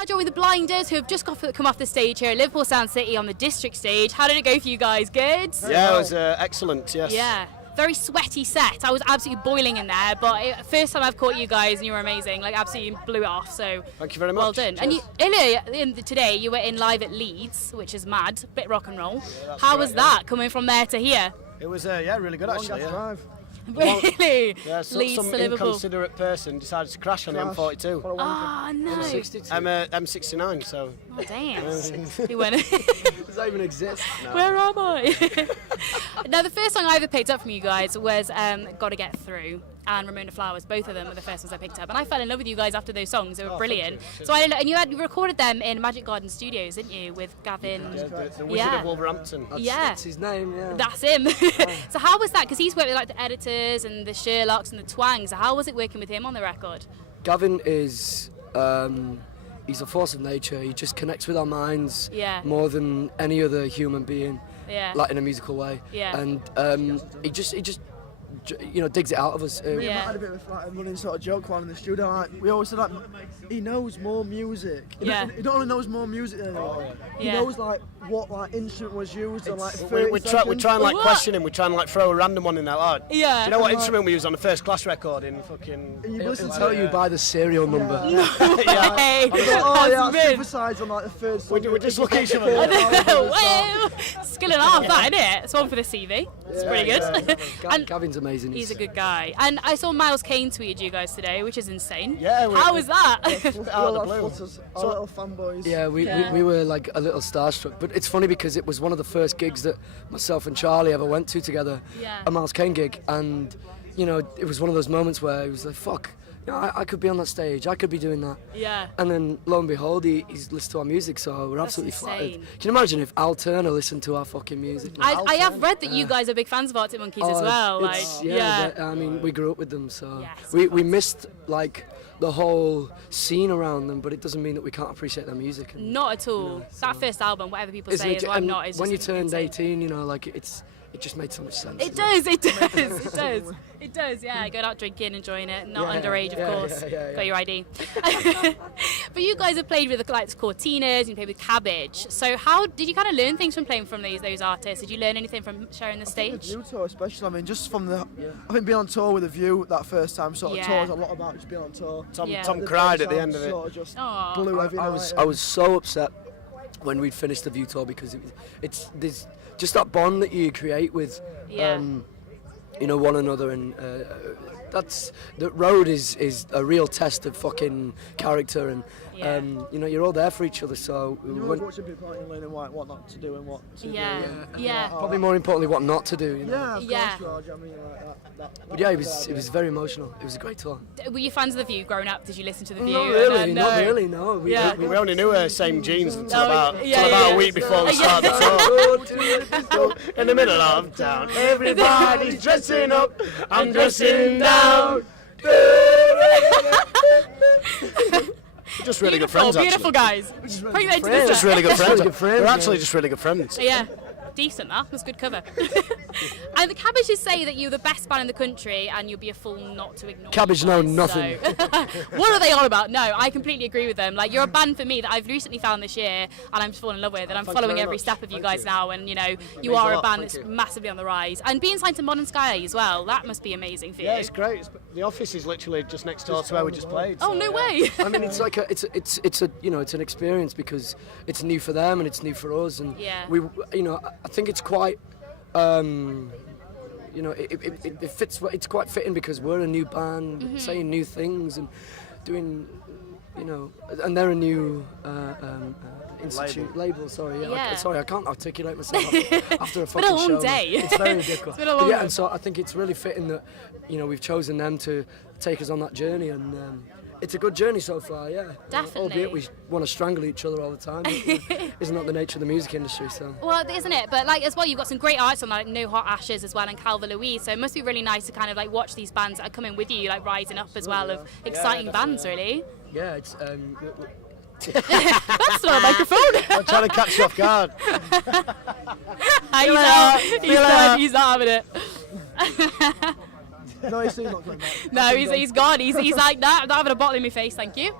Now join with the Blinders, who have just come off the stage here at Liverpool Sound City on the district stage. How did it go for you guys? Good? Yeah, it was excellent, yes. Yeah. Very sweaty set. I was absolutely boiling in there, but first time I've caught you guys and you were amazing. Like, absolutely blew it off. So thank you very much. Well done. Cheers. And earlier today you were in live at Leeds, which is mad, bit rock and roll. How was that coming from there to here? It was really good actually. Yeah. Really? Yeah, Leeds some to Liverpool. inconsiderate person decided to crash on the M42. Oh no. M69, so. Oh damn. He went. Does that even exist? No. Where am I? Now the first song I ever picked up from you guys was "Gotta Get Through" and "Ramona Flowers." Both of them were the first ones I picked up, and I fell in love with you guys after those songs. They were brilliant. So and you recorded them in Magic Garden Studios, didn't you, with Gavin? Yeah, the Wizard of Wolverhampton. That's his name. Yeah. That's him. So how was that? Because he's worked with like the editors and the Sherlocks and the Twangs. So how was it working with him on the record? Gavin is. He's a force of nature. He just connects with our minds more than any other human being, like in a musical way. Yeah. And he just digs it out of us. We had a bit of a running sort of joke while in the studio. Like, we always said like, he knows more music. He not only knows more music than anyone. He knows like what like instrument was used on like 30 we try and like question him. We try and like throw a random one in there. Like, do you know what instrument we used on the first class record in fucking? He'll tell you by the serial number. Synthesized on like the third song. We just look at each other. Skill and half that, isn't it? It's one for the CV. It's pretty good. And Gavin's amazing. He's a good guy. And I saw Miles Kane tweeted you guys today, which is insane. Yeah. How was that? Our little fanboys. Yeah, we were like a little starstruck, but it's funny because it was one of the first gigs that myself and Charlie ever went to together, a Miles Kane gig, and it was one of those moments where he was like, fuck, I could be on that stage, I could be doing that. Yeah. And then lo and behold, he's listened to our music, so we're absolutely flattered. Can you imagine if Al Turner listened to our fucking music? I have read that you guys are big fans of Arctic Monkeys as well. I mean, we grew up with them, so we missed like the whole scene around them, but it doesn't mean that we can't appreciate their music. Not at all. That first album, whatever people say is what I'm not. When you turned 18, it just made so much sense. It does. It does, yeah. Going out drinking, enjoying it. Not underage, of course. Got your ID. But you guys have played with the likes of Cortinas, you played with Cabbage. So how did you kind of learn things from playing from those artists? Did you learn anything from sharing the stage? The View tour, especially. I mean, just from I think being on tour with The View that first time sort of taught us a lot about just being on tour. Tom cried at the end of it. Sort of just blew every night. I was so upset when we'd finished the View tour because there's just that bond that you create with one another, and that's the road is a real test of fucking character, and you're all there for each other. So what should be important in learning what not to do and what to do. Probably more importantly, what not to do. Yeah, of course, George. I mean, but yeah, it was very emotional. It was a great tour. Were you fans of The View growing up? Did you listen to The View? Not really. No. We only knew Same Jeans until about a week before we started the tour. In the middle of town, everybody's dressing up. I'm dressing down. Just really good friends, beautiful guys. Just really good friends. We're actually just really good friends. Yeah. Decent, that was good cover. And the Cabbages say that you're the best band in the country and you'll be a fool not to ignore Cabbage know nothing. So. What are they on about? No, I completely agree with them. Like, you're a band for me that I've recently found this year and I'm just falling in love with, and I'm following every step of you guys now, and you are a band that's massively on the rise. And being signed to Modern Sky as well, that must be amazing for you. Yeah, it's great. The office is literally just next door to where we just played. Oh, no way. I mean, it's like it's an experience because it's new for them and it's new for us, and I think it's quite it fits. It's quite fitting because we're a new band, saying new things and doing, and they're a new label. Sorry, I can't articulate myself after a fucking show. It's been a long day. It's very difficult. It's been a long and so I think it's really fitting that we've chosen them to take us on that journey, and it's a good journey so far, yeah. Definitely. Albeit we want to strangle each other all the time. Isn't that the nature of the music industry? So. Well, isn't it? But as well, you've got some great artists on like No Hot Ashes as well, and Calva Louise. So it must be really nice to kind of watch these bands that are coming with you, rising up as well, of exciting bands, really. Yeah, it's. That's not a microphone. I'm trying to catch you off guard. He's not having it. No, he's not coming back. No, he's gone. He's like, nah, I'm not having a bottle in my face, thank you.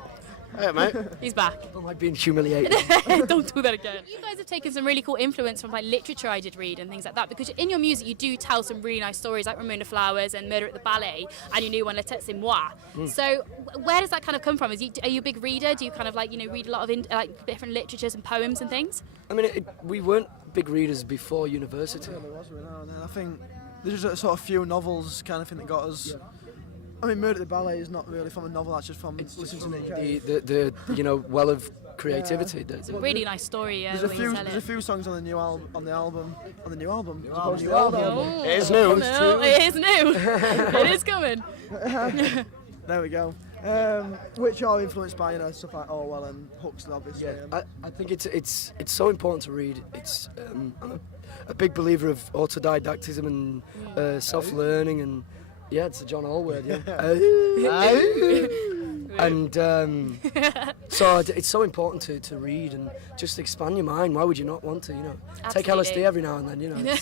Hey, mate. He's back. I don't like being humiliated. Don't do that again. You guys have taken some really cool influence from like literature I did read and things like that, because in your music you do tell some really nice stories like Ramona Flowers and Murder at the Ballet and your new one, La Tête C'est Moi. So where does that kind of come from? Are you a big reader? Do you kind of like, read a lot of like different literatures and poems and things? I mean, we weren't big readers before university. Yeah, there was every now and then. I think there's just a sort of few novels kind of thing that got us. Yeah. I mean, Murder at the Ballet is not really from a novel, that's just from listening to Nick Cave. The well of creativity. It's a really nice story. There's a few songs on the new album. On the new album. Oh, it is new. No, it is new. It is coming. There we go. Which are influenced by stuff like Orwell and Huxley, obviously. Yeah, I think it's so important to read. It's I'm a big believer of autodidactism and self-learning, and it's a John Hall word. And so it's so important to read and just expand your mind. Why would you not want to? Take LSD every now and then.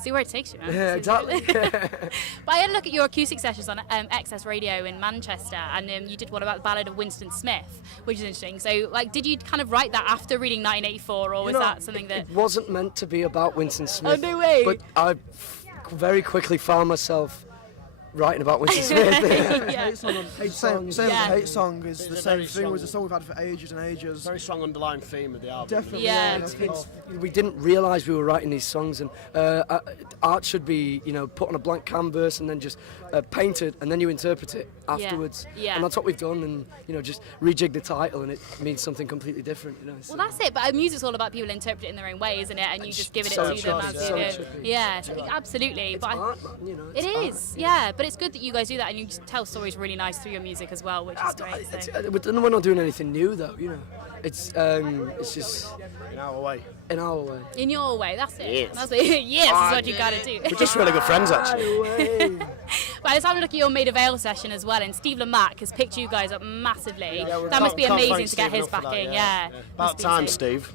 See where it takes you, man. Yeah, exactly. But I had a look at your acoustic sessions on XS Radio in Manchester, and you did one about the Ballad of Winston Smith, which is interesting. So, did you kind of write that after reading 1984, or was that something that... It wasn't meant to be about Winston Smith. Oh, no way! But I very quickly found myself writing about Winston Smith. Hate song Hate Song is the same thing. It was a song we've had for ages and ages. Very strong underlying theme of the album. Definitely. Yeah. We didn't realise we were writing these songs, and art should be, put on a blank canvas and then just painted, and then you interpret it afterwards. Yeah. And that's what we've done, and just rejig the title, and it means something completely different. Well, that's it. But music's all about people interpreting it in their own way, isn't it? And you just giving it to them as you do. Yeah, absolutely. It's art, man, it is. Yeah. But it's good that you guys do that, and you just tell stories really nice through your music as well, which is great. We're not doing anything new, though. It's just in our way. In our way. In your way. That's it. Yes. That's it. Yes, that's what you gotta do. We're just really good friends, actually. But I was having a look at your Made of Ale session as well, and Steve Lamacq has picked you guys up massively. Yeah, that must be amazing to get Steve his backing. That, About time, Steve.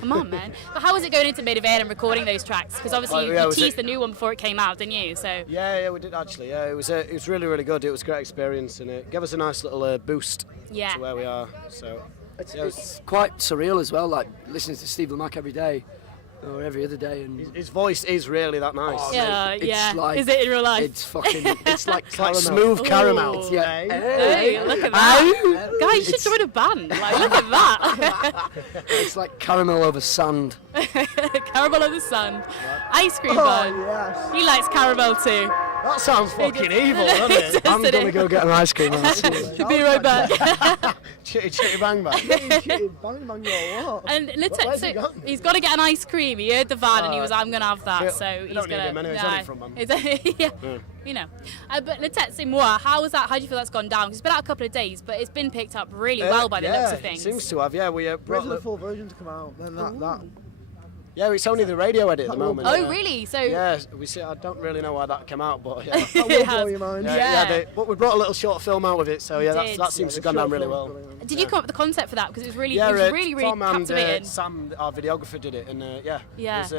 Come on, man. But how was it going into Made of Ale and recording those tracks? Because obviously you teased the new one before it came out, didn't you? So yeah, we did actually. Yeah, it was really, really good. It was a great experience, and it gave us a nice little boost to where we are. So it's quite surreal as well, like listening to Steve Lamacq every day. Or every other day, and his voice is really that nice. Oh, yeah. Like, is it in real life? It's like caramel. Smooth caramel. Hey, look at that. Guys, you should join a band. Look at that. It's like caramel over sand. Caramel over sand. Ice cream bun. Yes. He likes caramel too. That sounds fucking evil, doesn't it? I'm gonna go get an ice cream. Be right back. Chitty bang bang. Bang bang or what? And he's got to get an ice cream. He heard the van and he was, I'm gonna have that. So he's gonna. But La Tête C'est Moi, how do you feel that's gone down? It's been out a couple of days, but it's been picked up really well by the looks of things. It seems to have. Yeah, we brought the full version to come out. Then that. Yeah, it's only the radio edit at the moment. Oh, really? So I don't really know why that came out, but yeah. That will blow your mind. But we brought a little short film out with it, so that seems to have gone down really well. Did you come up with the concept for that? Because it was really, Tom captivating. And Sam, our videographer, did it, and it was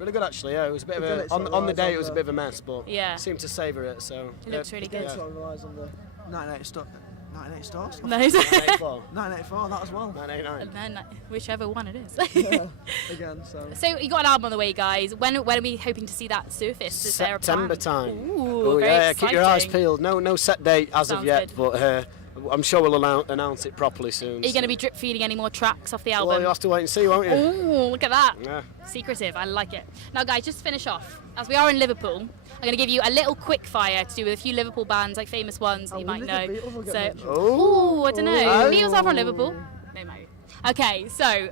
really good actually. Yeah, it was a bit of a on the day it was a bit of a mess, but seemed to savour it. So it looks really good. It relies on the 98 stars. Nice. 984, that as well. 989. Whichever one it is. Again, so you got an album on the way, guys. When are we hoping to see that surface? Is there a plan? September time. Ooh, very keep your eyes peeled. No set date as of yet, but I'm sure we'll announce it properly soon. Are you going to be drip feeding any more tracks off the album? Well, you'll have to wait and see, won't you? Ooh, look at that. Yeah. Secretive, I like it. Now, guys, just to finish off, as we are in Liverpool, I'm going to give you a little quick fire to do with a few Liverpool bands, like famous ones that you might know. I don't know. Beatles are from Liverpool. They might. Okay, so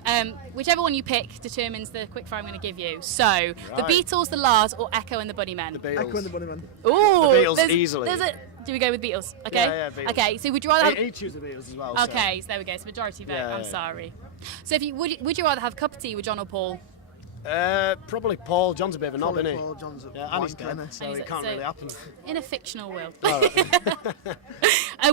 whichever one you pick determines the quick fire I'm going to give you. So, the Beatles, the Lars, or Echo and the Bunnymen? The Beatles. Echo and the Bunnymen. Ooh, the Beatles easily. Do we go with Beatles? Okay. Yeah, Beatles. Okay. So would you rather have? He choose the Beatles as well. Okay, so there we go. It's majority vote. I'm sorry. So would you rather have a cup of tea with John or Paul? Probably Paul. John's a bit of a knob, isn't he? Paul, John's and he's dead, so it can't really happen. In a fictional world. Right.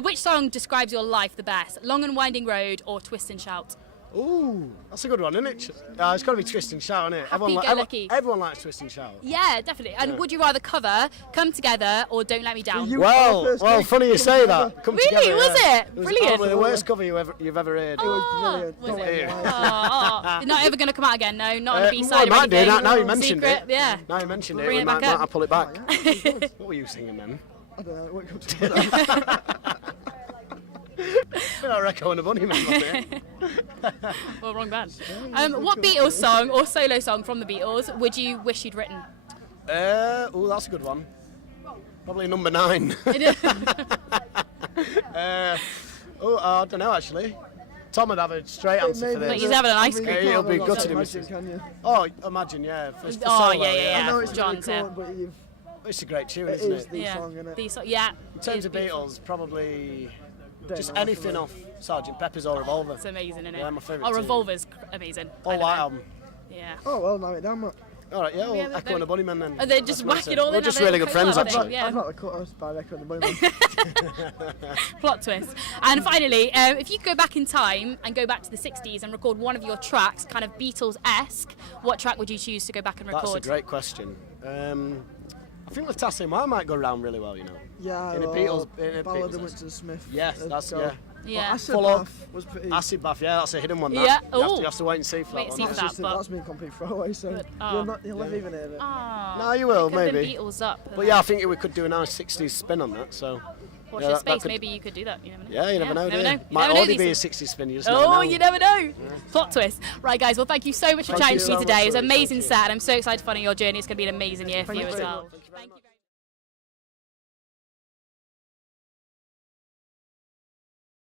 Which song describes your life the best? Long and Winding Road or Twist and Shout? Ooh, that's a good one, isn't it? It's got to be Twist and Shout, isn't it? Happy-go-lucky. Everyone likes Twist and Shout. Yeah, definitely. And would you rather cover Come Together or Don't Let Me Down? Well, funny you say that. Come Really? Together, Was yeah. it? was Brilliant. probably the worst cover you've ever heard. It was brilliant. Was Don't it? let me lie. You're not ever going to come out again, no? Not on a Well, B-side it or might do, anything? now you mentioned Secret? it. Yeah. Now you mentioned it, Bring we it might back up. have to pull it back. What were you singing then? I don't know. It won't come to that. I reckon on a bunny man on it. Well, wrong band. What Beatles song or solo song from the Beatles would you wish you'd written? Oh, that's a good one. Probably number 9. I don't know actually. Tom would have a straight answer for But this. he's having an ice You cream. can't He'll be have gutted lots him. of magic, can you? Oh, imagine, yeah. For Oh, solo, yeah. I know it's John's, really yeah. cool, but you've, It's a great tune, it isn't is it? the song, isn't it? Yeah. In terms of Beautiful. Beatles, probably Don't just know, anything for off Sgt. Pepper's or Revolver. It's amazing, isn't it? Yeah, my favourite Oh, tune. Revolver's amazing. All White Album. Yeah. Oh, well, narrow it down, Matt. All right, yeah, Yeah, we'll Echo and the Bunnymen then. And then just That's what I whack said. it all in. We're just have a really good friends, cover, actually. Yeah. I'd like to cut us by Echo and the Bunnymen. Plot twist. And finally, if you could go back in time and go back to the 60s and record one of your tracks, kind of Beatles-esque, what track would you choose to go back and record? That's a great question. I think the Tassie might go round really well, you know. Yeah, In a Beatles- in a Ballad Beatles- of Winston Smith. Yes, that's, yeah. Yeah. Acid Full on. Bath was pretty. Acid Bath, yeah, that's a hidden one. That. Yeah, You have to wait and see for Wait that and see one. for that. but- That's been a complete throwaway, so But, you'll never even hear it. Oh, No, you will, it could have maybe. been Beatles up. But yeah, I think we could do a nice 60s spin on that, so... Watch yeah, your that space, could- maybe you could do that. You never know. Yeah, you never know, do you? You Might never know already these be a things. 60s spin, you just never know. Oh, you never know. Plot twist. Right, guys, well, thank you so much for Thank chatting you to me so today. much, It was an Louise. amazing Thank you. set, and I'm so excited to follow your journey. It's going to be an amazing year for you as well. Thank you very much.